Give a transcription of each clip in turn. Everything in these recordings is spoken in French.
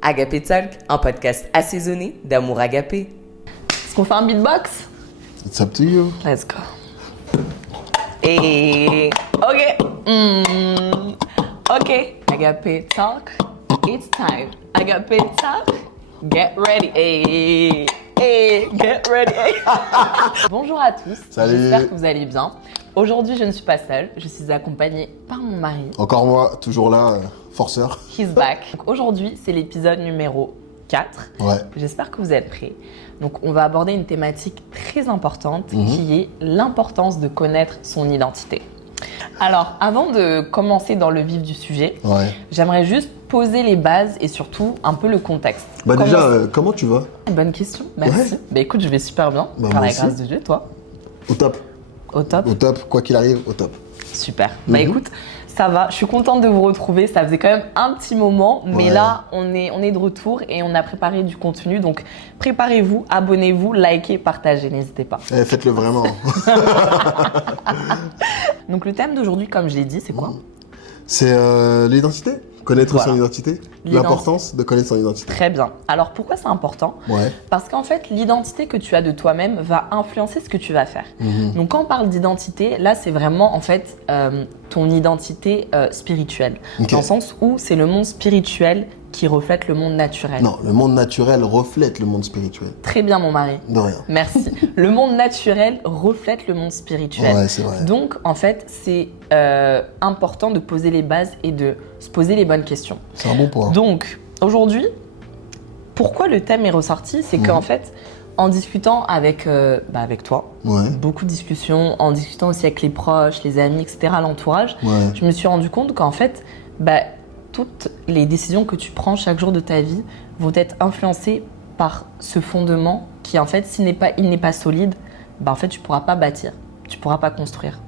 Agapé Talk, un podcast assaisonné d'amour agapé. Est-ce qu'on fait un beatbox? It's up to you. Let's go. Et ok. Ok. Agapé Talk, it's time. Agapé Talk, get ready. Hey, get ready. Bonjour à tous. Salut. J'espère que vous allez bien. Aujourd'hui, je ne suis pas seule. Je suis accompagnée par mon mari. Encore moi, toujours là, forceur. He's back. Donc aujourd'hui, c'est l'épisode numéro 4. Ouais. J'espère que vous êtes prêts. Donc, on va aborder une thématique très importante qui est l'importance de connaître son identité. Alors, avant de commencer dans le vif du sujet, j'aimerais juste poser les bases et surtout un peu le contexte. Comment tu vas? Bonne question, merci. Ouais. Bah écoute, je vais super bien, par la grâce de Dieu, toi? Au top. Au top? Au top, quoi qu'il arrive, au top. Super. Bah écoute, ça va, je suis contente de vous retrouver. Ça faisait quand même un petit moment, mais là, on est de retour et on a préparé du contenu. Donc, préparez-vous, abonnez-vous, likez, partagez, n'hésitez pas. Faites-le vraiment. Donc, le thème d'aujourd'hui, comme je l'ai dit, c'est quoi? C'est l'identité. Connaître son identité. L'importance de connaître son identité. Très bien. Alors, pourquoi c'est important? Parce qu'en fait, l'identité que tu as de toi-même va influencer ce que tu vas faire. Donc, quand on parle d'identité, là, c'est vraiment, en fait, ton identité spirituelle. Dans le sens où c'est le monde spirituel qui reflète le monde naturel. Non, le monde naturel reflète le monde spirituel. Très bien, mon mari. De rien. Merci. Le monde naturel reflète le monde spirituel. Ouais, c'est vrai. Donc, en fait, c'est important de poser les bases et de se poser les bonnes questions. C'est un bon point. Donc, aujourd'hui, pourquoi le thème est ressorti? C'est qu'en fait, en discutant avec toi, beaucoup de discussions, en discutant aussi avec les proches, les amis, etc., l'entourage, je me suis rendu compte qu'en fait, toutes les décisions que tu prends chaque jour de ta vie vont être influencées par ce fondement qui, en fait, s'il n'est pas solide, en fait, tu ne pourras pas bâtir, tu ne pourras pas construire.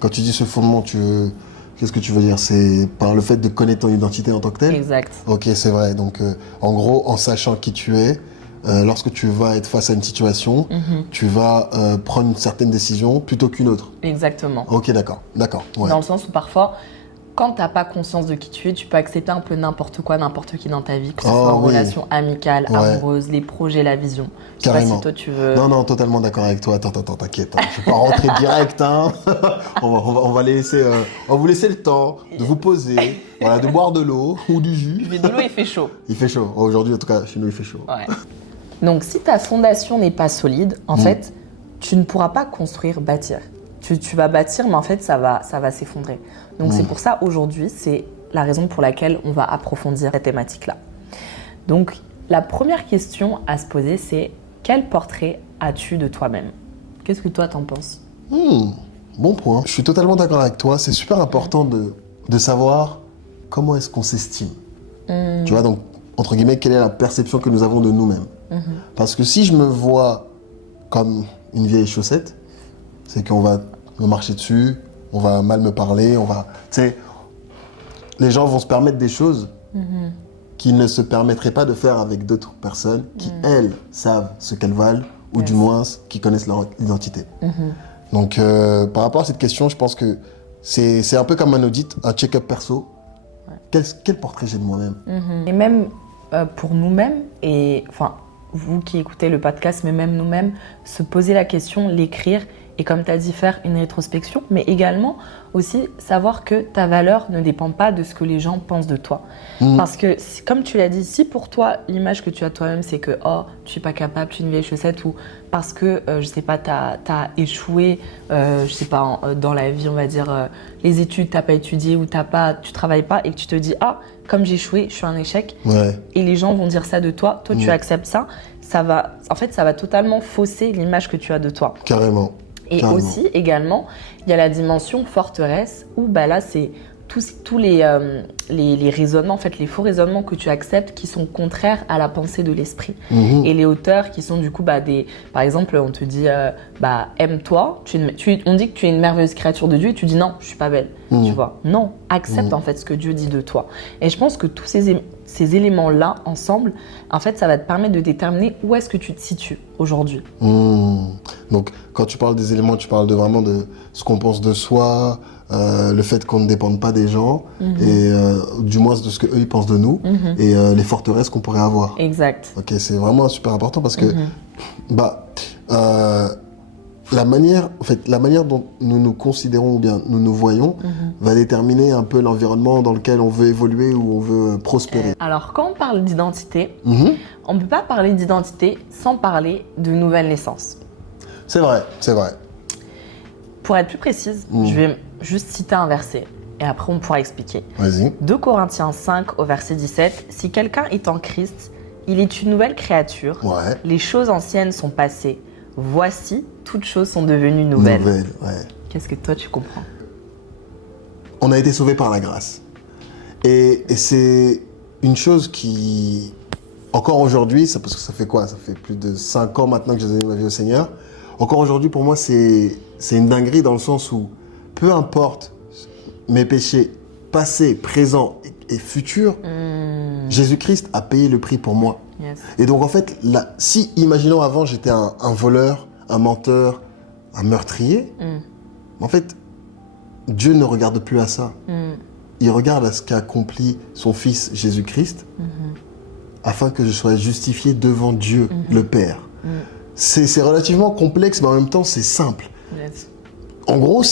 Quand tu dis ce fondement, qu'est-ce que tu veux dire? C'est par le fait de connaître ton identité en tant que telle? Exact. Ok, c'est vrai. Donc, en gros, en sachant qui tu es, lorsque tu vas être face à une situation, tu vas prendre une certaine décision plutôt qu'une autre. Exactement. Ok, d'accord. Ouais. Dans le sens où parfois, quand tu n'as pas conscience de qui tu es, tu peux accepter un peu n'importe quoi, n'importe qui dans ta vie, que ce soit en relation amicale, amoureuse, les projets, la vision. Je sais pas si toi tu veux... Non, totalement d'accord avec toi. Attends, t'inquiète. Je ne vais pas rentrer direct. On va vous laisser le temps de vous poser, de boire de l'eau ou du jus. Mais de l'eau, il fait chaud. Il fait chaud. Aujourd'hui, en tout cas, chez nous, il fait chaud. Ouais. Donc, si ta fondation n'est pas solide, en fait, tu ne pourras pas construire, bâtir. Tu vas bâtir, mais en fait, ça va s'effondrer. Donc, c'est pour ça, aujourd'hui, c'est la raison pour laquelle on va approfondir cette thématique-là. Donc, la première question à se poser, c'est quel portrait as-tu de toi-même? Qu'est-ce que toi, t'en penses? Bon point. Je suis totalement d'accord avec toi. C'est super important de savoir comment est-ce qu'on s'estime. Tu vois, donc, entre guillemets, quelle est la perception que nous avons de nous-mêmes. Parce que si je me vois comme une vieille chaussette, c'est qu'on va me marcher dessus, on va mal me parler, les gens vont se permettre des choses qu'ils ne se permettraient pas de faire avec d'autres personnes qui, elles, savent ce qu'elles valent, ou du moins qui connaissent leur identité. Donc, par rapport à cette question, je pense que c'est un peu comme un audit, un check-up perso. Quel portrait j'ai de moi-même? Et même pour nous-mêmes, et enfin, vous qui écoutez le podcast, mais même nous-mêmes, se poser la question, l'écrire, et comme tu as dit, faire une rétrospection, mais également aussi savoir que ta valeur ne dépend pas de ce que les gens pensent de toi. Parce que, comme tu l'as dit, si pour toi, l'image que tu as de toi-même, c'est que tu n'es pas capable, tu es une vieille chaussette, ou parce que, je sais pas, tu as échoué, je sais pas, dans la vie, on va dire, les études, tu n'as pas étudié, ou tu travailles pas, et que tu te dis, comme j'ai échoué, je suis un échec, et les gens vont dire ça de toi, tu acceptes ça, ça va totalement fausser l'image que tu as de toi. Carrément. Et aussi, également, il y a la dimension forteresse où là, c'est tous les raisonnements, en fait, les faux raisonnements que tu acceptes qui sont contraires à la pensée de l'esprit. Et les hauteurs qui sont du coup, par exemple, on te dit, aime-toi, on dit que tu es une merveilleuse créature de Dieu et tu dis non, je suis pas belle. Tu vois, non, accepte en fait ce que Dieu dit de toi. Et je pense que tous ces éléments-là, ensemble, en fait, ça va te permettre de déterminer où est-ce que tu te situes aujourd'hui. Donc, quand tu parles des éléments, tu parles vraiment de ce qu'on pense de soi, le fait qu'on ne dépende pas des gens, et du moins de ce qu'eux ils pensent de nous, et les forteresses qu'on pourrait avoir. Exact. Ok, c'est vraiment super important parce que la manière dont nous nous considérons ou bien nous nous voyons va déterminer un peu l'environnement dans lequel on veut évoluer ou on veut prospérer. Alors, quand on parle d'identité, on ne peut pas parler d'identité sans parler de nouvelle naissance. C'est vrai, c'est vrai. Pour être plus précise, je vais juste citer un verset et après on pourra expliquer. Vas-y. 2 Corinthiens 5 au verset 17. Si quelqu'un est en Christ, il est une nouvelle créature. Ouais. Les choses anciennes sont passées. Voici, toutes choses sont devenues nouvelles. Ouais. Qu'est-ce que toi tu comprends? On a été sauvés par la grâce. Et c'est une chose qui, encore aujourd'hui, parce que ça fait quoi? Ça fait plus de 5 ans maintenant que j'ai donné ma vie au Seigneur. Encore aujourd'hui, pour moi, c'est une dinguerie dans le sens où, peu importe mes péchés passés, présents et futurs, Jésus-Christ a payé le prix pour moi. Yes. Et donc, en fait, si, imaginons avant, j'étais un voleur, un menteur, un meurtrier, en fait, Dieu ne regarde plus à ça. Il regarde à ce qu'a accompli son Fils Jésus-Christ, afin que je sois justifié devant Dieu, le Père. C'est relativement complexe, mais en même temps, c'est simple. Yes. En gros,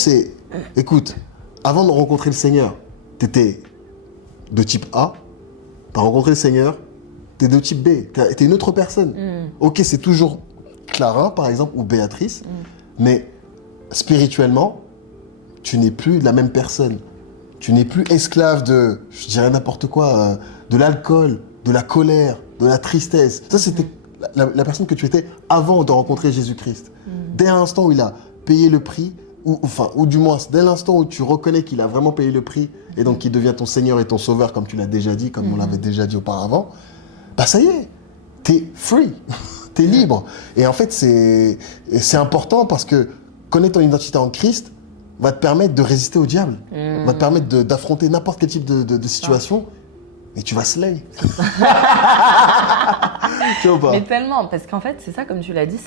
écoute, avant de rencontrer le Seigneur, tu étais de type A, tu as rencontré le Seigneur, tu es de type B, tu es une autre personne. Ok, c'est toujours Clara, par exemple, ou Béatrice, mais spirituellement, tu n'es plus la même personne. Tu n'es plus esclave de, je dirais n'importe quoi, de l'alcool, de la colère, de la tristesse. Ça, c'était la personne que tu étais avant de rencontrer Jésus-Christ. Dès l'instant où il a payé le prix, ou du moins, dès l'instant où tu reconnais qu'il a vraiment payé le prix, et donc qu'il devient ton Seigneur et ton Sauveur, comme tu l'as déjà dit, comme on l'avait déjà dit auparavant, bah ça y est, t'es free, t'es libre. Et en fait, c'est important parce que connaître ton identité en Christ va te permettre de résister au diable, va te permettre d'affronter n'importe quel type de situation, et tu vas slay. Tu vois ou pas? Mais tellement, parce qu'en fait, c'est ça, comme tu l'as dit,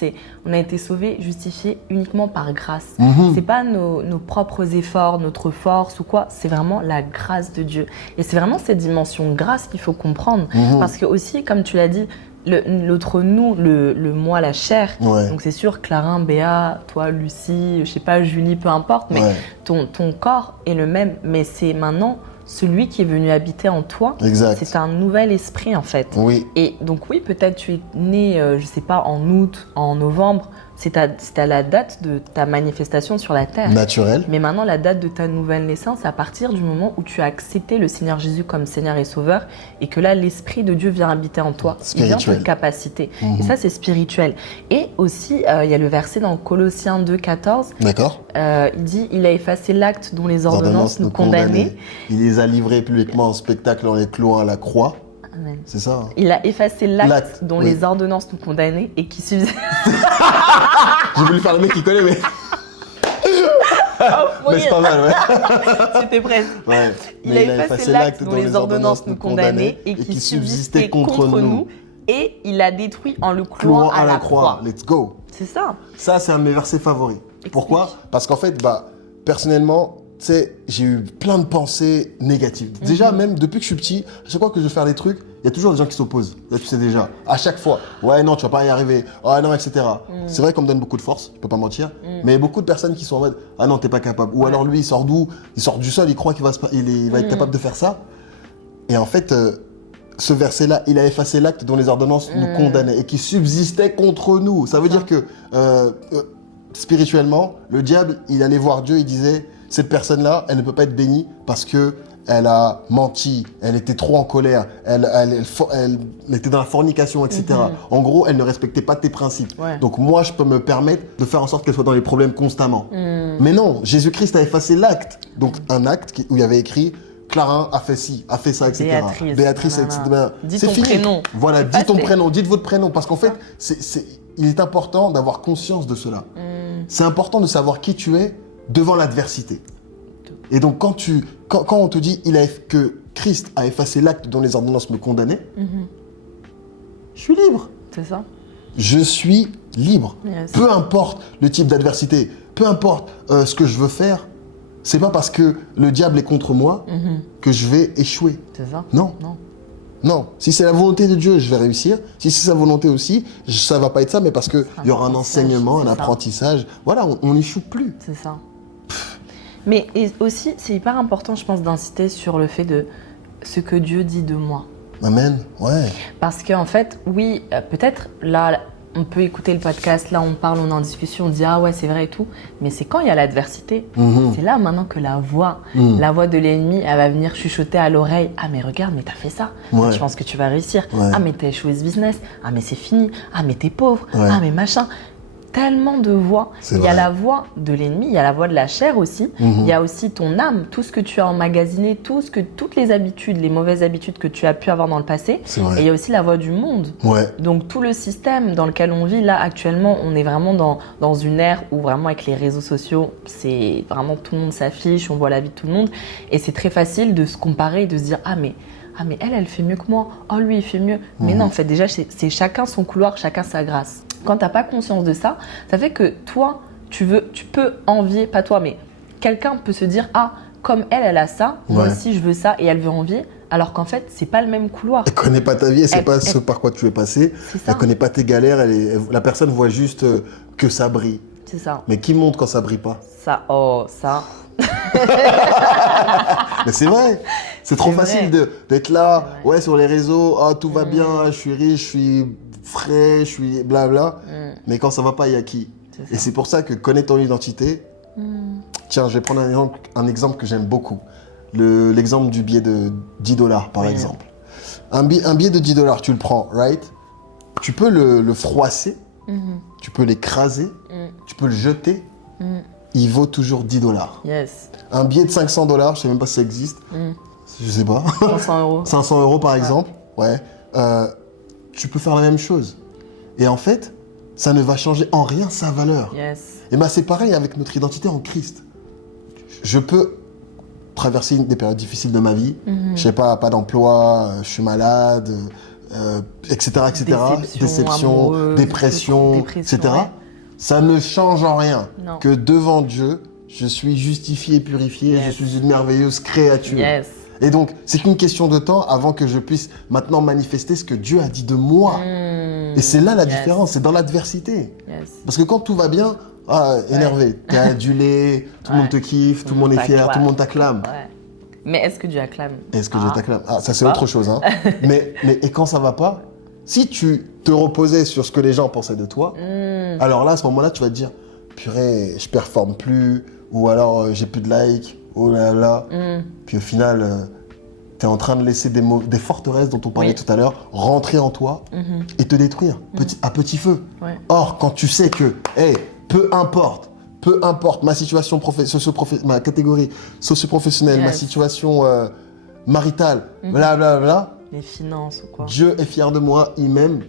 on a été sauvés, justifiés uniquement par grâce. C'est pas nos propres efforts, notre force ou quoi, c'est vraiment la grâce de Dieu. Et c'est vraiment cette dimension grâce qu'il faut comprendre. Parce que aussi, comme tu l'as dit, l'autre nous, le moi, la chair, donc c'est sûr, Clarin, Béa, toi, Lucie, je sais pas, Julie, peu importe, mais ton corps est le même, mais c'est maintenant celui qui est venu habiter en toi. Exact. C'est un nouvel esprit en fait. Oui. Et donc oui, peut-être tu es né, je sais pas, en août, en novembre, c'est à la date de ta manifestation sur la terre. Naturel. Mais maintenant, la date de ta nouvelle naissance, c'est à partir du moment où tu as accepté le Seigneur Jésus comme Seigneur et Sauveur et que là, l'Esprit de Dieu vient habiter en toi. Spirituel. Il vient te capaciter. Et ça, c'est spirituel. Et aussi, il y a le verset dans Colossiens 2, 14. D'accord. Il dit, il a effacé l'acte dont les ordonnances nous condamnaient. Il les a livrés publiquement en spectacle en les clouant à la croix. Amen. C'est ça. Hein. Il a effacé l'acte dont les ordonnances nous condamnaient et qui subsistait. J'ai voulu faire le mec qui connaît, mais. Mais c'est pas mal, ouais. C'était presque. Ouais. Il a effacé l'acte dont les ordonnances nous condamnaient et qui subsistait contre nous. Et il a détruit en le clouant à la croix. Let's go. C'est ça. Ça, c'est un de mes versets favoris. Explique. Pourquoi? Parce qu'en fait, personnellement, tu sais, j'ai eu plein de pensées négatives. Déjà, même depuis que je suis petit, à chaque fois que je veux faire des trucs, il y a toujours des gens qui s'opposent. Là, tu sais déjà. À chaque fois. Ouais, non, tu vas pas y arriver. Oh non, etc. C'est vrai qu'on me donne beaucoup de force, je peux pas mentir. Mais il y a beaucoup de personnes qui sont en mode, ah non, t'es pas capable. Ou alors lui, il sort d'où? Il sort du sol, il croit qu'il va, il va être capable de faire ça. Et en fait, ce verset-là, il a effacé l'acte dont les ordonnances nous condamnaient et qui subsistait contre nous. Ça veut dire que, spirituellement, le diable, il allait voir Dieu, il disait, cette personne-là, elle ne peut pas être bénie parce que elle a menti, elle était trop en colère, elle était dans la fornication, etc. En gros, elle ne respectait pas tes principes. Ouais. Donc moi, je peux me permettre de faire en sorte qu'elle soit dans les problèmes constamment. Mais non, Jésus-Christ a effacé l'acte. Donc un acte où il y avait écrit Clarin a fait ci, a fait ça, etc. Béatrice, etc. Dis c'est ton fini. prénom. Voilà, dites ton prénom, dites votre prénom. Parce qu'en fait, il est important d'avoir conscience de cela. C'est important de savoir qui tu es devant l'adversité. Et donc, quand on te dit que Christ a effacé l'acte dont les ordonnances me condamnaient, je suis libre. C'est ça. Je suis libre. Yes. Peu importe le type d'adversité, peu importe ce que je veux faire, C'est pas parce que le diable est contre moi que je vais échouer. C'est ça. Non. Non. Si c'est la volonté de Dieu, je vais réussir. Si c'est sa volonté aussi, ça va pas être ça, mais parce qu'il y aura un enseignement, un apprentissage. Voilà, on n'échoue plus. C'est ça. Mais aussi, c'est hyper important, je pense, d'insister sur le fait de ce que Dieu dit de moi. Amen, ouais. Parce qu'en fait, oui, peut-être là, on peut écouter le podcast, là on parle, on est en discussion, on dit ah ouais c'est vrai et tout, mais c'est quand il y a l'adversité, c'est là maintenant que la voix de l'ennemi, elle va venir chuchoter à l'oreille, ah mais regarde, mais t'as fait ça, je pense que tu vas réussir, ah mais t'as échoué ce business, ah mais c'est fini, ah mais t'es pauvre, ah mais machin. Tellement de voix. Il y a la voix de l'ennemi, il y a la voix de la chair aussi, il y a aussi ton âme, tout ce que tu as emmagasiné, toutes les habitudes, les mauvaises habitudes que tu as pu avoir dans le passé. Et il y a aussi la voix du monde. Donc tout le système dans lequel on vit, là actuellement, on est vraiment dans une ère où vraiment avec les réseaux sociaux, c'est vraiment tout le monde s'affiche, on voit la vie de tout le monde. Et c'est très facile de se comparer et de se dire ah mais elle fait mieux que moi, oh lui il fait mieux. Mais non, en fait déjà c'est chacun son couloir, chacun sa grâce. Quand tu n'as pas conscience de ça, ça fait que toi, tu peux envier, pas toi, mais quelqu'un peut se dire ah, comme elle a ça, moi aussi je veux ça, et elle veut envier, alors qu'en fait, c'est pas le même couloir. Elle connaît pas ta vie, elle sait pas ce par quoi tu es passé, elle connaît pas tes galères, la personne voit juste que ça brille. C'est ça. Mais qui montre quand ça brille pas? Ça. Mais c'est vrai, c'est trop facile d'être là, sur les réseaux, ah tout va bien, je suis riche, je suis frais, je suis blabla. Mais quand ça va pas, il y a qui? Et c'est pour ça que connaître ton identité. Tiens, je vais prendre un exemple que j'aime beaucoup. L'exemple du billet de $10 par exemple. Un billet de $10, tu le prends, right? Tu peux le froisser, tu peux l'écraser, tu peux le jeter. Il vaut toujours $10. Yes. Un billet de $500, je sais même pas si ça existe. Je sais pas. 500 €. 500 € par exemple. Tu peux faire la même chose. Et en fait, ça ne va changer en rien sa valeur. Yes. Et c'est pareil avec notre identité en Christ. Je peux traverser des périodes difficiles de ma vie. Je sais pas d'emploi, je suis malade, etc., etc. Déception, dépression, etc. Ça ne change en rien que devant Dieu, je suis justifié et purifié, je suis une merveilleuse créature. Yes. Et donc, c'est qu'une question de temps avant que je puisse maintenant manifester ce que Dieu a dit de moi. Et c'est là la différence, c'est dans l'adversité. Parce que quand tout va bien, énervé, t'es adulé, tout le monde te kiffe, tout le monde est fier, tout le monde t'acclame. Mais est-ce que Dieu acclame? Est-ce que Dieu t'acclame? Ah, ça c'est autre chose. Hein. mais et quand ça va pas, si tu te reposais sur ce que les gens pensaient de toi, alors là, à ce moment-là, tu vas te dire, purée, je performe plus, ou alors j'ai plus de likes. Oh là là. Puis au final, tu es en train de laisser des forteresses dont on parlait tout à l'heure rentrer en toi et te détruire à petit feu. Or, quand tu sais que, peu importe ma situation ma catégorie socio-professionnelle, ma situation maritale, blablabla, les finances ou quoi. Dieu est fier de moi, il m'aime,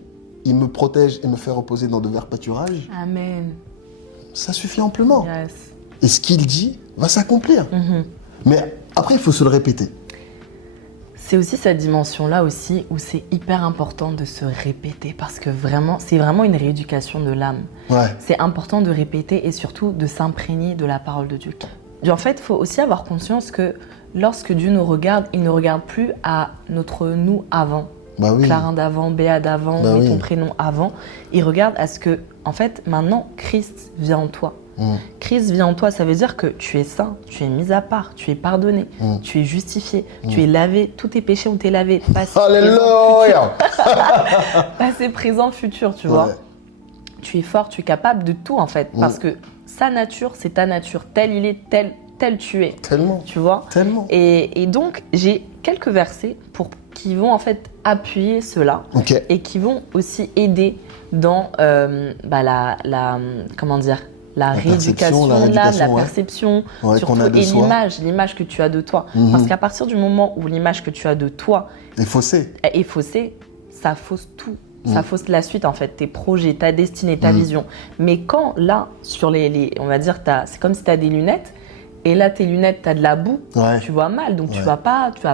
il me protège et me fait reposer dans de verts pâturages. Amen. Ça suffit amplement. Yes. Et ce qu'il dit va s'accomplir. Mais après, il faut se le répéter. C'est aussi cette dimension-là aussi où c'est hyper important de se répéter parce que vraiment, c'est vraiment une rééducation de l'âme. C'est important de répéter et surtout de s'imprégner de la parole de Dieu. En fait, il faut aussi avoir conscience que lorsque Dieu nous regarde, il ne regarde plus à notre nous avant. Clarin d'avant, Béa d'avant, ton prénom avant. Il regarde à ce que, en fait, maintenant, Christ vient en toi. Christ vient en toi, ça veut dire que tu es saint, tu es mis à part, tu es pardonné, tu es justifié, tu es lavé, tous tes péchés ont été lavés. Alléluia. Passé, présent, futur, tu vois. Tu es fort, tu es capable de tout en fait, parce que sa nature, c'est ta nature, tel il est, tel tu es. Tellement. Tu vois. Tellement. Et donc, j'ai quelques versets qui vont en fait appuyer cela et qui vont aussi aider dans la rééducation de l'âme, la perception, surtout, et l'image que tu as de toi. Parce qu'à partir du moment où l'image que tu as de toi est faussée, ça fausse tout. Ça fausse la suite en fait, tes projets, ta destinée, ta vision. Mais quand là, sur on va dire, c'est comme si tu as des lunettes et là tes lunettes, t'as de la boue, Ouais. tu vois mal, donc tu Ouais. vas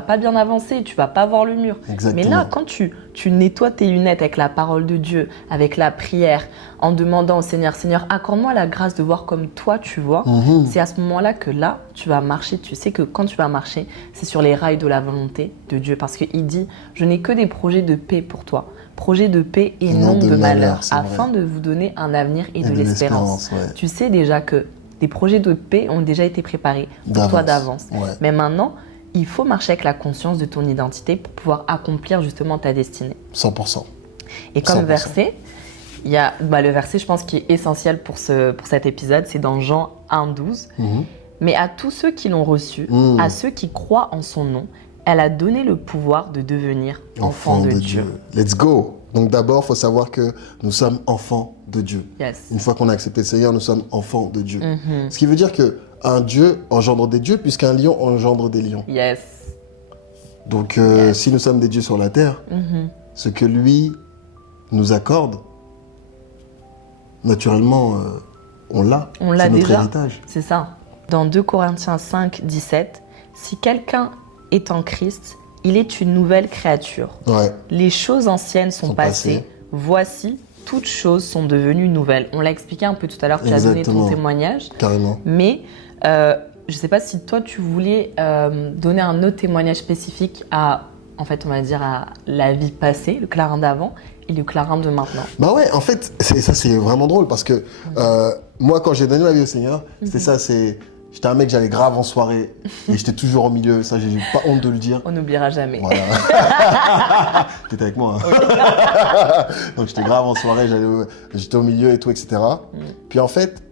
pas bien avancer, tu vas pas voir le mur. Exactement. Mais là, quand tu nettoies tes lunettes avec la parole de Dieu, avec la prière, en demandant au Seigneur, Seigneur, accorde-moi la grâce de voir comme toi tu vois, c'est à ce moment-là que là, tu vas marcher. Tu sais que quand tu vas marcher, c'est sur les rails de la volonté de Dieu. Parce qu'il dit, je n'ai que des projets de paix pour toi. Projets de paix et non de malheur, c'est afin vrai. de vous donner un avenir et Et de l'espérance. ouais. Tu sais déjà que des projets de paix ont déjà été préparés pour toi d'avance. Ouais. Mais maintenant, il faut marcher avec la conscience de ton identité pour pouvoir accomplir justement ta destinée. 100%. Et comme 100%. verset, il y a le verset, je pense, qui est essentiel pour cet épisode, c'est dans Jean 1,12. Mais à tous ceux qui l'ont reçu, à ceux qui croient en son nom, elle a donné le pouvoir de devenir enfants de Dieu. Let's go. Donc d'abord, il faut savoir que nous sommes enfants de Dieu. Yes. Une fois qu'on a accepté le Seigneur, nous sommes enfants de Dieu. Ce qui veut dire qu'un Dieu engendre des dieux, puisqu'un lion engendre des lions. Yes. Donc si nous sommes des dieux sur la terre, ce que lui nous accorde, naturellement, on l'a. On l'a C'est notre déjà. héritage. C'est ça. Dans 2 Corinthiens 5, 17, si quelqu'un est en Christ, il est une nouvelle créature. Ouais. Les choses anciennes sont passées. Voici, toutes choses sont devenues nouvelles. On l'a expliqué un peu tout à l'heure, tu as donné ton Exactement. témoignage. Carrément. Mais je ne sais pas si toi, tu voulais donner un autre témoignage spécifique à, en fait, on va dire, à la vie passée, le Clarin d'avant et le Clarin de maintenant. Bah ouais, en fait, c'est vraiment drôle parce que moi, quand j'ai donné ma vie au Seigneur, c'était ça, j'étais un mec, j'allais grave en soirée et j'étais toujours au milieu, ça, j'ai pas honte de le dire. On n'oubliera jamais. Voilà. T'étais avec moi. Hein. Donc j'étais grave en soirée, j'étais au milieu et tout, etc. Puis en fait,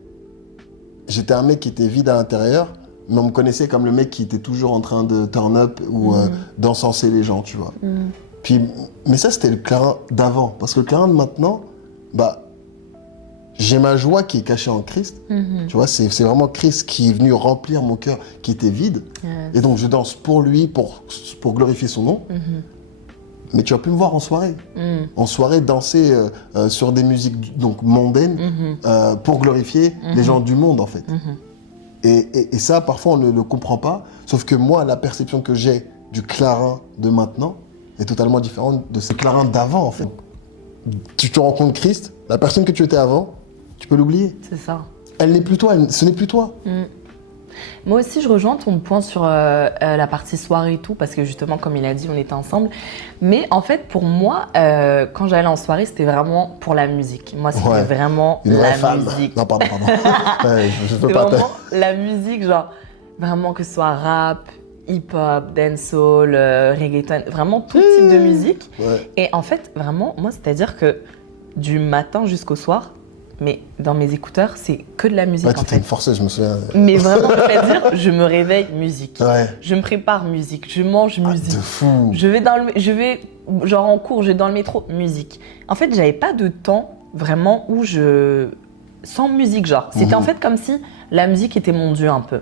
j'étais un mec qui était vide à l'intérieur, mais on me connaissait comme le mec qui était toujours en train de turn up ou d'encenser les gens, tu vois. Puis, mais ça, c'était le Clarin d'avant. Parce que le Clarin de maintenant, bah, j'ai ma joie qui est cachée en Christ. Tu vois, c'est vraiment Christ qui est venu remplir mon cœur qui était vide. Et donc, je danse pour lui, pour glorifier son nom. Mais tu vas plus me voir en soirée. En soirée, danser sur des musiques donc mondaines pour glorifier les gens du monde, en fait. Et ça, parfois, on ne le comprend pas. Sauf que moi, la perception que j'ai du Clarin de maintenant est totalement différente de ce Clarin d'avant, en fait. Tu te rencontres Christ, la personne que tu étais avant, tu peux l'oublier. C'est ça. Elle n'est plus toi, ce n'est plus toi. Moi aussi, je rejoins ton point sur la partie soirée et tout, parce que justement, comme il a dit, on était ensemble. Mais en fait, pour moi, quand j'allais en soirée, c'était vraiment pour la musique. Moi, c'était vraiment Une vraie la femme. musique. Non, pardon. Ouais, je peux C'est pas. vraiment la musique, genre, vraiment que ce soit rap, hip-hop, dancehall, reggaeton, vraiment tout type de musique. Ouais. Et en fait, vraiment, moi, c'est-à-dire que du matin jusqu'au soir, mais dans mes écouteurs, c'est que de la musique, Ouais, en t'étais fait. une forceuse, je me souviens. Mais vraiment, c'est-à-dire, je me réveille musique. Ouais. Je me prépare musique, je mange musique. De fou. Je vais genre en cours, je vais dans le métro, musique. En fait, j'avais pas de temps vraiment où sans musique, genre. C'était en fait comme si la musique était mon dieu un peu.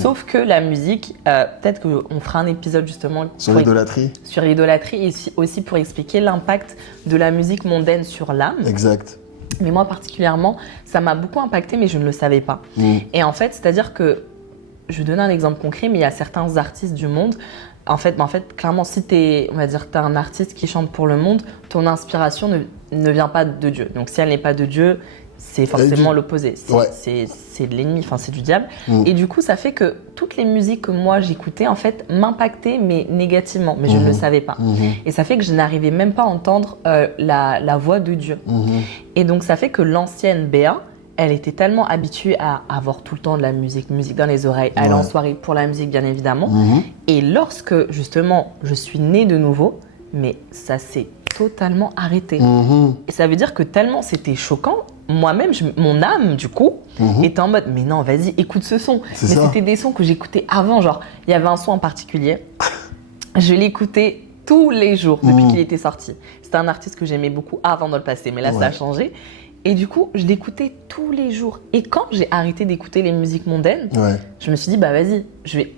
Sauf que la musique, peut-être qu'on fera un épisode justement Sur l'idolâtrie. Sur l'idolâtrie et aussi pour expliquer l'impact de la musique mondaine sur l'âme. Exact. Mais moi particulièrement, ça m'a beaucoup impacté, mais je ne le savais pas. Et en fait, c'est-à-dire que, je vais donner un exemple concret, mais il y a certains artistes du monde. En fait, clairement, si t'es un artiste qui chante pour le monde, ton inspiration ne vient pas de Dieu. Donc si elle n'est pas de Dieu, c'est forcément l'opposé. C'est de l'ennemi, enfin c'est du diable. Et du coup, ça fait que toutes les musiques que moi j'écoutais, en fait, m'impactaient, mais négativement. Mais je ne le savais pas. Et ça fait que je n'arrivais même pas à entendre la voix de Dieu. Et donc, ça fait que l'ancienne Béa, elle était tellement habituée à avoir tout le temps de la musique dans les oreilles, aller en soirée pour la musique, bien évidemment. Et lorsque, justement, je suis née de nouveau, mais ça s'est totalement arrêté. Et ça veut dire que tellement c'était choquant, moi-même, mon âme, du coup, était en mode, mais non, vas-y, écoute ce son. Mais c'était des sons que j'écoutais avant, genre, il y avait un son en particulier, je l'écoutais tous les jours depuis qu'il était sorti. C'était un artiste que j'aimais beaucoup avant dans le passé, mais là, ça a changé. Et du coup, je l'écoutais tous les jours. Et quand j'ai arrêté d'écouter les musiques mondaines, je me suis dit, bah vas-y,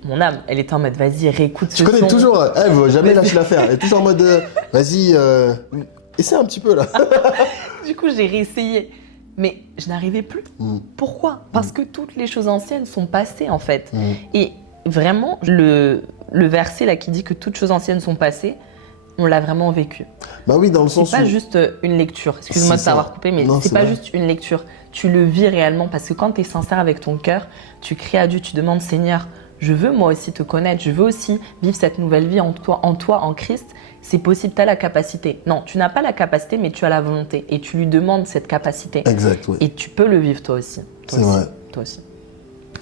mon âme, elle était en mode, vas-y, réécoute ce son. Tu connais toujours, elle veut jamais lâcher l'affaire. Elle est toujours en mode, vas-y, essaie un petit peu là. Du coup, j'ai réessayé. mais je n'arrivais plus. Pourquoi? Parce que toutes les choses anciennes sont passées en fait. Et vraiment, le verset là qui dit que toutes choses anciennes sont passées, on l'a vraiment vécu. Bah oui, dans le sens où... C'est pas juste une lecture, excuse-moi de C'est ça. t'avoir coupé, mais Non, c'est c'est pas vrai. juste une lecture. Tu le vis réellement parce que quand tu es sincère avec ton cœur, tu cries à Dieu, tu demandes Seigneur, je veux moi aussi te connaître, je veux aussi vivre cette nouvelle vie en toi, en Christ. C'est possible, tu as la capacité. Non, tu n'as pas la capacité, mais tu as la volonté et tu lui demandes cette capacité. Exact, oui. Et tu peux le vivre toi aussi. C'est vrai. Toi aussi.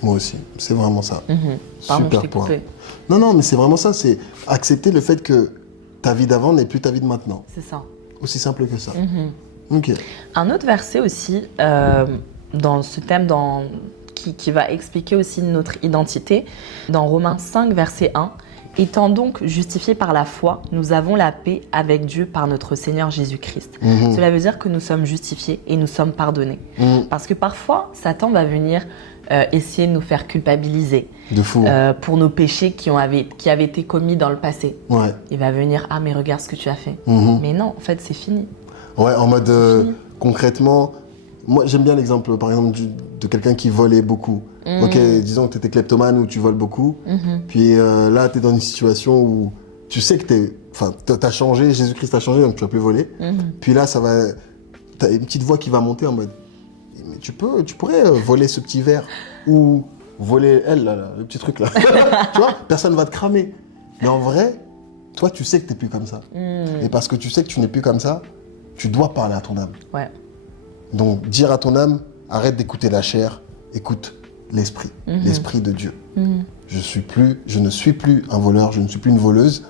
Moi aussi, c'est vraiment ça. Pardon, Super je t'ai point. coupé. Non, mais c'est vraiment ça, c'est accepter le fait que ta vie d'avant n'est plus ta vie de maintenant. C'est ça. Aussi simple que ça. Ok. Un autre verset aussi, dans ce thème qui va expliquer aussi notre identité, dans Romains 5, verset 1, « Étant donc justifiés par la foi, nous avons la paix avec Dieu par notre Seigneur Jésus-Christ. Cela veut dire que nous sommes justifiés et nous sommes pardonnés. Parce que parfois, Satan va venir essayer de nous faire culpabiliser De fou. pour nos péchés qui avaient été commis dans le passé. Ouais. Il va venir « Ah, mais regarde ce que tu as fait. Mais non, en fait, c'est fini. Ouais, en mode fini. concrètement, moi j'aime bien l'exemple par exemple de quelqu'un qui volait beaucoup. Ok, disons que tu étais kleptomane ou tu voles beaucoup, puis là tu es dans une situation où tu sais que t'as changé, Jésus-Christ a changé donc tu vas plus voler. Puis là t'as une petite voix qui va monter en mode mais tu pourrais voler ce petit verre ou voler elle là, le petit truc là. Tu vois, personne va te cramer. Mais en vrai, toi tu sais que t'es plus comme ça. Et parce que tu sais que tu n'es plus comme ça, tu dois parler à ton âme. Ouais. Donc, dire à ton âme, arrête d'écouter la chair, écoute l'esprit, l'esprit de Dieu. Je ne suis plus un voleur, je ne suis plus une voleuse.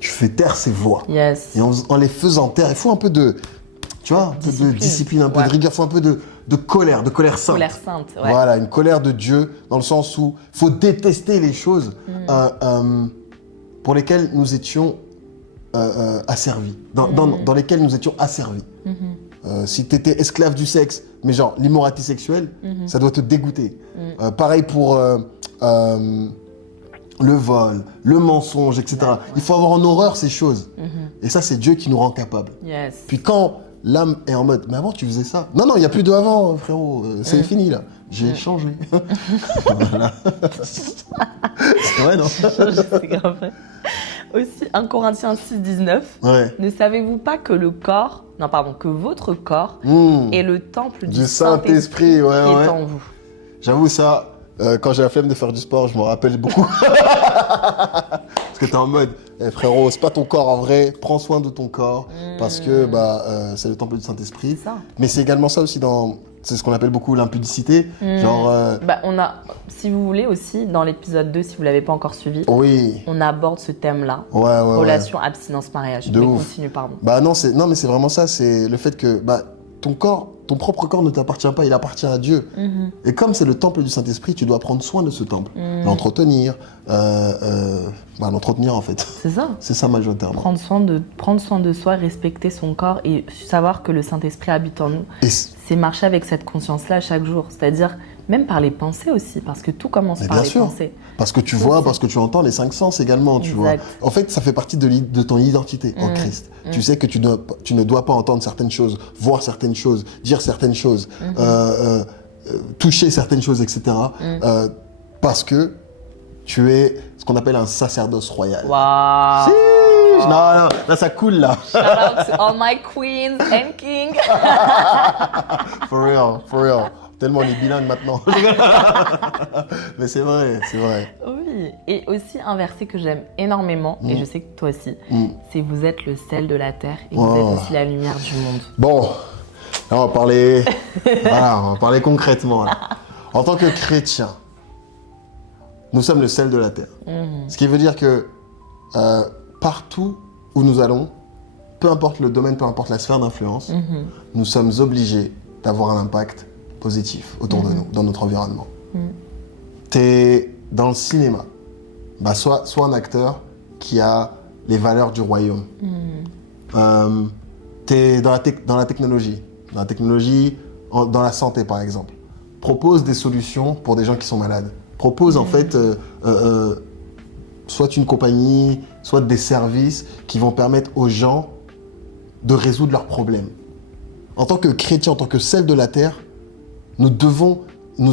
Tu fais taire ces voix. Yes. Et en les faisant taire, il faut un peu de, tu vois, un peu de discipline, un peu de rigueur, il faut un peu de colère sainte. Colère sainte, ouais. Voilà, une colère de Dieu, dans le sens où il faut détester les choses pour lesquelles nous étions asservis, dans lesquelles nous étions asservis. Si tu étais esclave du sexe, mais genre l'immoralité sexuelle, ça doit te dégoûter. Pareil pour le vol, le mensonge, etc. Ouais. Il faut avoir en horreur ces choses. Et ça, c'est Dieu qui nous rend capables. Yes. Puis quand l'âme est en mode, mais avant tu faisais ça. Non, il n'y a plus de avant, frérot. C'est fini là. J'ai changé. Voilà. C'est vrai, non? C'est grave vrai. Aussi, 1 Corinthiens 6, 19. Ouais. Ne savez-vous pas que que votre corps est le temple du Saint-Esprit qui est en vous? J'avoue ça, quand j'ai la flemme de faire du sport, je me rappelle beaucoup. Parce que t'es en mode, frérot, c'est pas ton corps en vrai, prends soin de ton corps, parce que c'est le temple du Saint-Esprit. Mais c'est également ça aussi c'est ce qu'on appelle beaucoup l'impudicité. Genre. On a, si vous voulez aussi, dans l'épisode 2, si vous l'avez pas encore suivi, on aborde ce thème-là. Relation, abstinence, mariage. Mais continue, pardon. Non, mais c'est vraiment ça, c'est le fait que ton corps, ton propre corps ne t'appartient pas, il appartient à Dieu. Et comme c'est le temple du Saint-Esprit, tu dois prendre soin de ce temple, l'entretenir, l'entretenir en fait. C'est ça. C'est ça majoritairement. Prendre soin de soi, respecter son corps et savoir que le Saint-Esprit habite en nous. C'est marcher avec cette conscience-là chaque jour, c'est-à-dire même par les pensées aussi, parce que tout commence par les pensées. Parce que tu vois, parce que tu entends les 5 sens également, tu vois. En fait, ça fait partie de ton identité en Christ. Tu sais que tu ne dois pas entendre certaines choses, voir certaines choses, dire certaines choses, toucher certaines choses, etc. Parce que tu es ce qu'on appelle un sacerdoce royal. Waouh! Non, là ça coule là. Shout out to all my queens and kings. For real. Tellement on est bilingue maintenant. Mais c'est vrai. Oui, et aussi un verset que j'aime énormément, et je sais que toi aussi, c'est « Vous êtes le sel de la terre et vous êtes aussi la lumière du monde ». Bon, là on va parler, on va parler concrètement. Là. En tant que chrétien, nous sommes le sel de la terre. Ce qui veut dire que partout où nous allons, peu importe le domaine, peu importe la sphère d'influence, nous sommes obligés d'avoir un impact positif autour de nous, dans notre environnement. T'es dans le cinéma, sois un acteur qui a les valeurs du royaume. T'es dans la technologie, dans la santé par exemple. Propose des solutions pour des gens qui sont malades. Propose en fait soit une compagnie, soit des services qui vont permettre aux gens de résoudre leurs problèmes. En tant que chrétien, en tant que sel de la terre, nous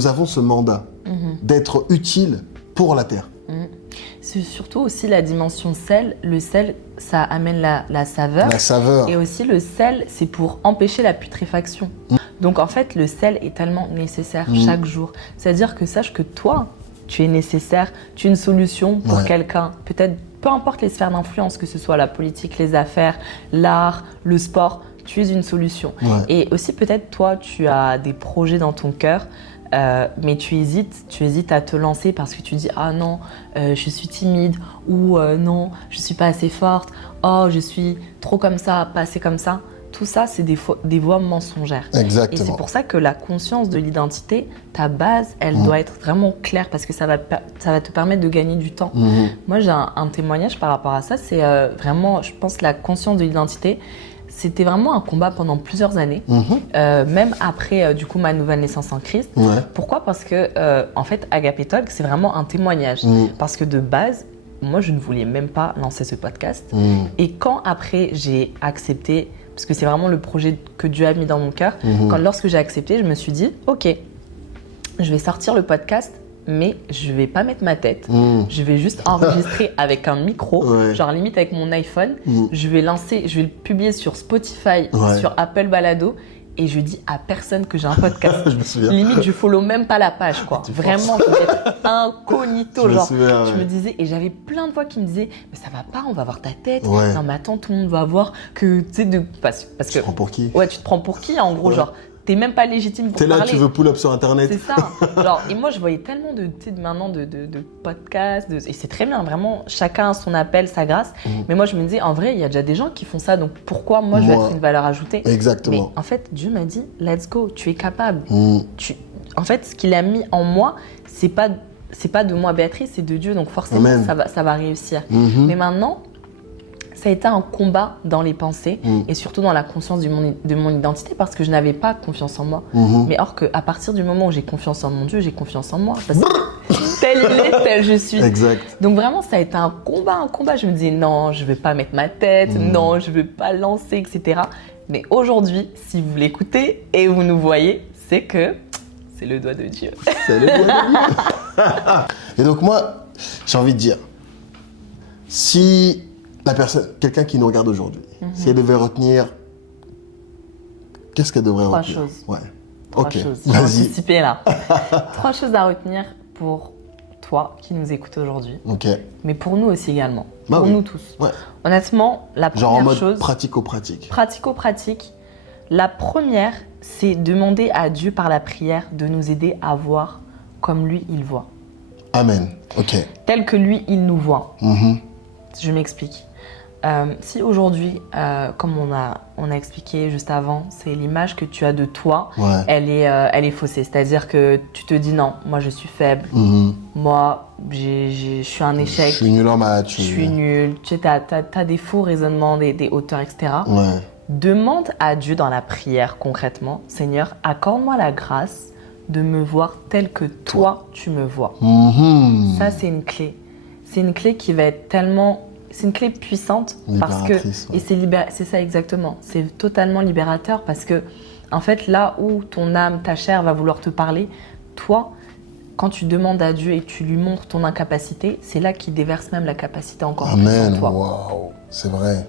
avons ce mandat d'être utile pour la terre. C'est surtout aussi la dimension sel. Le sel, ça amène la saveur. La saveur. Et aussi le sel, c'est pour empêcher la putréfaction. Donc en fait, le sel est tellement nécessaire chaque jour. C'est-à-dire que sache que toi, tu es nécessaire, tu es une solution pour quelqu'un. Peut-être, peu importe les sphères d'influence, que ce soit la politique, les affaires, l'art, le sport, tu es une solution. Et aussi peut-être toi, tu as des projets dans ton cœur, mais tu hésites à te lancer parce que tu dis « Ah non, je suis timide » ou « Non, je suis pas assez forte »,« Oh, je suis trop comme ça, pas assez comme ça ». Tout ça, c'est des voix mensongères. Exactement. Et c'est pour ça que la conscience de l'identité, ta base, elle doit être vraiment claire parce que ça va te permettre de gagner du temps. Moi, j'ai un témoignage par rapport à ça. C'est vraiment, je pense, la conscience de l'identité. C'était vraiment un combat pendant plusieurs années, même après du coup ma nouvelle naissance en Christ. Pourquoi ? Parce que en fait, Agape Talk, c'est vraiment un témoignage. Parce que de base, moi, je ne voulais même pas lancer ce podcast. Et quand après j'ai accepté, parce que c'est vraiment le projet que Dieu a mis dans mon cœur, lorsque j'ai accepté, je me suis dit, ok, je vais sortir le podcast, mais je vais pas mettre ma tête. Je vais juste enregistrer avec un micro, genre limite avec mon iPhone. Je vais le publier sur Spotify, sur Apple Balado. Et je dis à personne que j'ai un podcast. Je me souviens. Limite, je follow même pas la page, quoi. Vraiment, je vais être incognito, genre. Je me disais, et j'avais plein de fois qui me disaient, mais ça va pas, on va voir ta tête. Non, mais attends, tout le monde va voir que, tu sais, parce que. Tu te prends pour qui ? Ouais, tu te prends pour qui, en gros, genre. T'es même pas légitime pour parler. T'es là, tu veux pull up sur Internet. C'est ça. Genre, et moi, je voyais tellement maintenant de podcasts. Et c'est très bien, vraiment, chacun a son appel, sa grâce. Mais moi, je me disais, en vrai, il y a déjà des gens qui font ça. Donc, pourquoi moi, je vais être une valeur ajoutée ? Exactement. Mais en fait, Dieu m'a dit, let's go, tu es capable. En fait, ce qu'il a mis en moi, c'est pas de moi, Béatrice, c'est de Dieu. Donc, forcément, ça va réussir. Mais maintenant, ça a été un combat dans les pensées et surtout dans la conscience de mon identité parce que je n'avais pas confiance en moi. Mais or qu'à partir du moment où j'ai confiance en mon Dieu, j'ai confiance en moi. Parce que tel il est, tel je suis. Exact. Donc vraiment, ça a été un combat. Je me disais non, je ne vais pas mettre ma tête, non, je ne vais pas lancer, etc. Mais aujourd'hui, si vous l'écoutez et vous nous voyez, c'est que c'est le doigt de Dieu. C'est le doigt de Dieu. Et donc moi, j'ai envie de dire, si la personne, quelqu'un qui nous regarde aujourd'hui, si elle devait retenir, qu'est-ce qu'elle devrait retenir ? 3 choses. Ouais. Trois choses. J'ai anticipé là. 3 choses à retenir pour toi qui nous écoutes aujourd'hui. Mais pour nous aussi également. Pour nous tous. Honnêtement, la première chose. Genre en mode pratico-pratique. Pratico-pratique. La première, c'est demander à Dieu par la prière de nous aider à voir comme lui, il voit. Amen. Ok. Tel que lui, il nous voit. Je m'explique. Si aujourd'hui, comme on a expliqué juste avant, c'est l'image que tu as de toi, elle est faussée. C'est-à-dire que tu te dis non, moi je suis faible, moi je suis un échec. Je suis nul en maths. Je suis nul. Tu as des faux raisonnements, des hauteurs, etc. Demande à Dieu dans la prière concrètement, Seigneur, accorde-moi la grâce de me voir tel que toi tu me vois. Ça c'est une clé. C'est une clé qui va être tellement... C'est une clé puissante parce que et c'est ça exactement. C'est totalement libérateur parce que en fait là où ton âme, ta chair va vouloir te parler, toi, quand tu demandes à Dieu et que tu lui montres ton incapacité, c'est là qu'il déverse même la capacité encore plus en toi. Waouh, c'est vrai.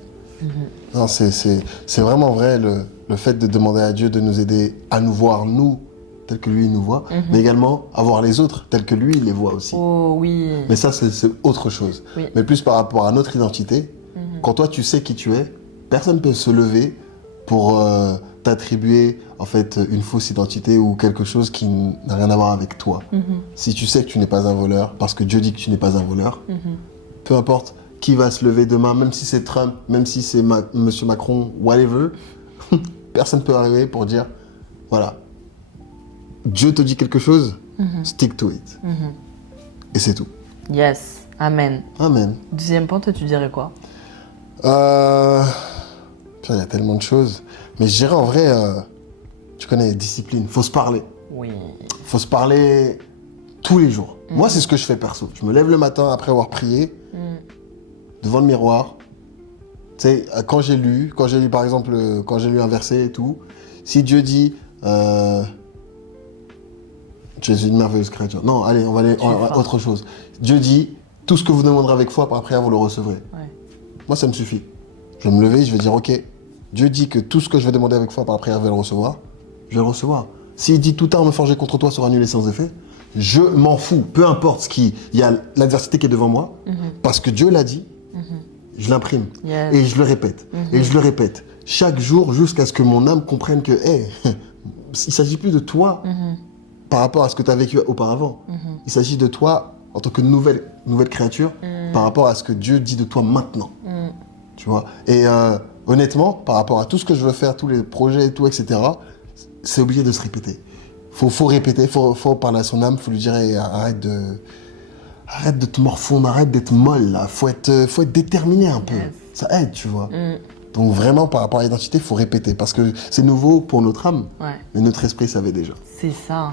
Non, c'est vraiment vrai le fait de demander à Dieu de nous aider à nous voir nous tel que lui il nous voit, mais également à voir les autres tel que lui il les voit aussi. Oh oui. Mais ça c'est autre chose. Mais plus par rapport à notre identité, quand toi tu sais qui tu es, personne ne peut se lever pour t'attribuer en fait une fausse identité ou quelque chose qui n'a rien à voir avec toi. Si tu sais que tu n'es pas un voleur, parce que Dieu dit que tu n'es pas un voleur, peu importe qui va se lever demain, même si c'est Trump, même si c'est Monsieur Macron, whatever, personne ne peut arriver pour dire voilà. Dieu te dit quelque chose, stick to it. Et c'est tout. Yes, amen. Amen. Deuxième point, toi, tu dirais quoi ? Il y a tellement de choses. Mais je dirais en vrai, tu connais, discipline, faut se parler. Oui. Faut se parler tous les jours. Moi, c'est ce que je fais perso. Je me lève le matin après avoir prié, devant le miroir. Tu sais, quand j'ai lu par exemple, quand j'ai lu un verset et tout, Si Dieu dit, tu es une merveilleuse créature. Non, allez, on va aller autre chose. Dieu dit, tout ce que vous demanderez avec foi, par prière, vous le recevrez. Ouais. Moi, ça me suffit. Je vais me lever, je vais dire, ok, Dieu dit que tout ce que je vais demander avec foi, par prière, je vais le recevoir. Je vais le recevoir. S'il dit, toute arme forgée contre toi sera annulée sans effet, je m'en fous. Peu importe ce qui... Il y a l'adversité qui est devant moi, parce que Dieu l'a dit, je l'imprime. Yes. Et je le répète. Et je le répète. Chaque jour, jusqu'à ce que mon âme comprenne que, hey, il ne s'agit plus de toi par rapport à ce que tu as vécu auparavant. Il s'agit de toi en tant que nouvelle créature par rapport à ce que Dieu dit de toi maintenant. Tu vois. Et honnêtement, par rapport à tout ce que je veux faire, tous les projets et tout, etc., c'est obligé de se répéter. Faut répéter, faut parler à son âme, faut lui dire hey, arrête de te morfondre, arrête d'être molle là. Faut être déterminé un peu. Yes. Ça aide, tu vois. Donc vraiment, par rapport à l'identité, faut répéter parce que c'est nouveau pour notre âme, mais notre esprit savait déjà. C'est ça.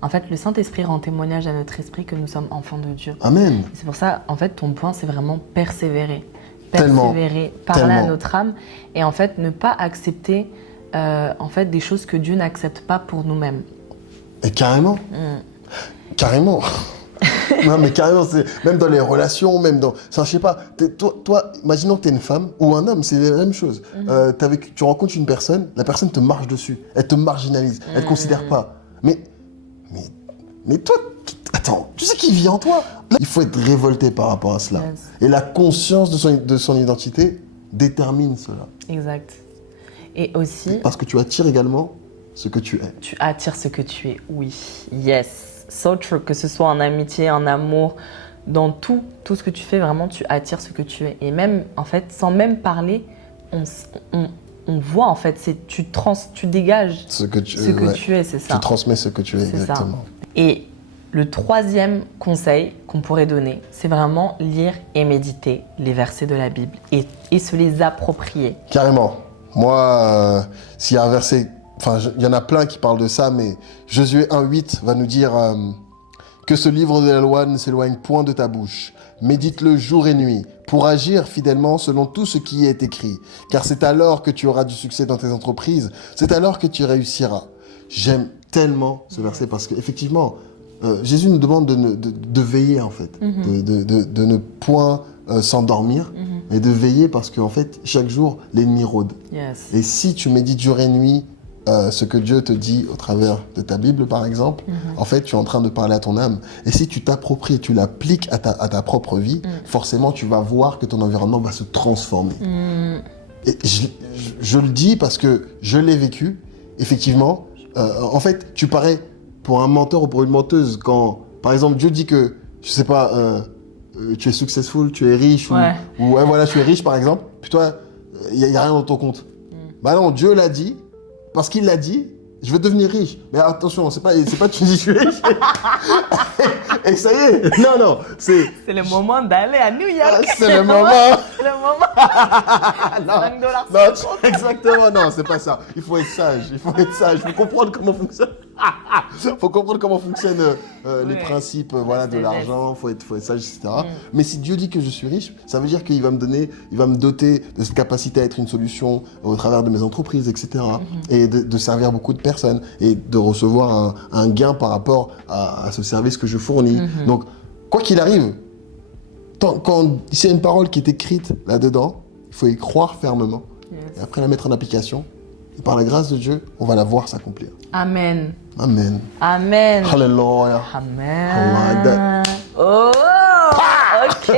En fait, le Saint-Esprit rend témoignage à notre esprit que nous sommes enfants de Dieu. Amen. C'est pour ça, en fait, ton point, c'est vraiment persévérer. Tellement. Persévérer, parler à notre âme et en fait, ne pas accepter en fait, des choses que Dieu n'accepte pas pour nous-mêmes. Et carrément. Carrément. Non, mais carrément, même dans les relations, même dans... Ça, je sais pas, toi, imaginons que tu es une femme ou un homme, c'est la même chose. Tu rencontres une personne, la personne te marche dessus, elle te marginalise, elle ne te considère pas. Mais toi, attends, tu sais qui vit en toi? Là, il faut être révolté par rapport à cela. Yes. Et la conscience de son identité détermine cela. Exact. Et aussi... Parce que tu attires également ce que tu es. Tu attires ce que tu es, oui. Yes. So true. Que ce soit en amitié, en amour, dans tout ce que tu fais, vraiment, tu attires ce que tu es. Et même, en fait, sans même parler, on voit, en fait, tu dégages ce que tu es, c'est ça. Tu transmets ce que tu es, exactement. Ça. Et le troisième conseil qu'on pourrait donner, c'est vraiment lire et méditer les versets de la Bible et se les approprier. Carrément. Moi, s'il y a un verset... Enfin, il y en a plein qui parlent de ça, mais Josué 1,8 va nous dire que ce livre de la loi ne s'éloigne point de ta bouche. Médite-le jour et nuit pour agir fidèlement selon tout ce qui y est écrit. Car c'est alors que tu auras du succès dans tes entreprises. C'est alors que tu réussiras. J'aime tellement ce verset parce qu'effectivement, Jésus nous demande de veiller en fait, de ne point s'endormir, mais de veiller parce qu'en fait, chaque jour, l'ennemi rôde. Yes. Et si tu médites jour et nuit, ce que Dieu te dit au travers de ta Bible, par exemple, en fait, tu es en train de parler à ton âme. Et si tu t'appropries et tu l'appliques à ta propre vie, forcément, tu vas voir que ton environnement va se transformer. Et je le dis parce que je l'ai vécu. Effectivement, en fait, tu parais pour un menteur ou pour une menteuse quand, par exemple, Dieu dit que, je sais pas, tu es successful, tu es riche, ou voilà, tu es riche, par exemple, puis toi, il n'y a rien dans ton compte. Bah non, Dieu l'a dit. Parce qu'il l'a dit, je vais devenir riche. Mais attention, c'est pas tu dis je suis riche. Et ça y est. Non, c'est le moment d'aller à New York. C'est le moment. C'est le moment. Non, exactement, non, c'est pas ça. Il faut être sage. Il faut comprendre comment fonctionne. Faut comprendre comment fonctionnent les principes de l'argent. Faut être sage, etc. Mais si Dieu dit que je suis riche, ça veut dire qu'il va me doter de cette capacité à être une solution au travers de mes entreprises, etc. Et de servir beaucoup de personnes et de recevoir un gain par rapport à ce service que je fournis. Donc, quoi qu'il arrive, quand il y a une parole qui est écrite là-dedans, il faut y croire fermement et après la mettre en application. Et par la grâce de Dieu, on va la voir s'accomplir. Amen. Amen. Amen. Hallelujah. Amen. Oh, ok.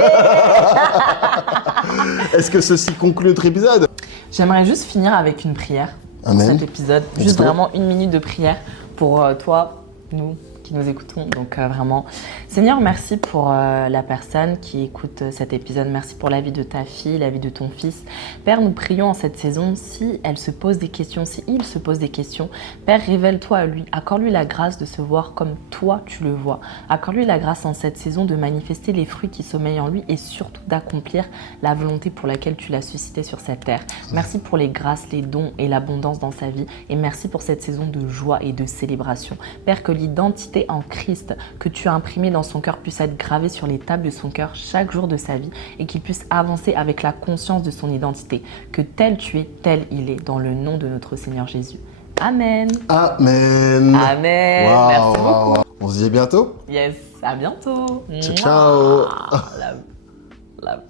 Est-ce que ceci conclut notre épisode? J'aimerais juste finir avec une prière pour Amen. cet épisode. Juste vraiment une minute de prière pour toi, nous qui nous écoutons. Donc vraiment, Seigneur, merci pour la personne qui écoute cet épisode. Merci pour la vie de ta fille, la vie de ton fils. Père, nous prions en cette saison, si elle se pose des questions, si il se pose des questions, Père, révèle-toi à lui. Accorde-lui la grâce de se voir comme toi, tu le vois. Accorde-lui la grâce en cette saison de manifester les fruits qui sommeillent en lui et surtout d'accomplir la volonté pour laquelle tu l'as suscité sur cette terre. Merci pour les grâces, les dons et l'abondance dans sa vie. Et merci pour cette saison de joie et de célébration. Père, que l'identité en Christ que tu as imprimé dans son cœur puisse être gravée sur les tables de son cœur chaque jour de sa vie et qu'il puisse avancer avec la conscience de son identité, que tel tu es, tel il est, dans le nom de notre Seigneur Jésus. Amen. Amen. Amen. Waouh, Merci waouh, beaucoup. waouh. On se dit à bientôt. Yes, à bientôt. Ciao, ciao. Love. Love.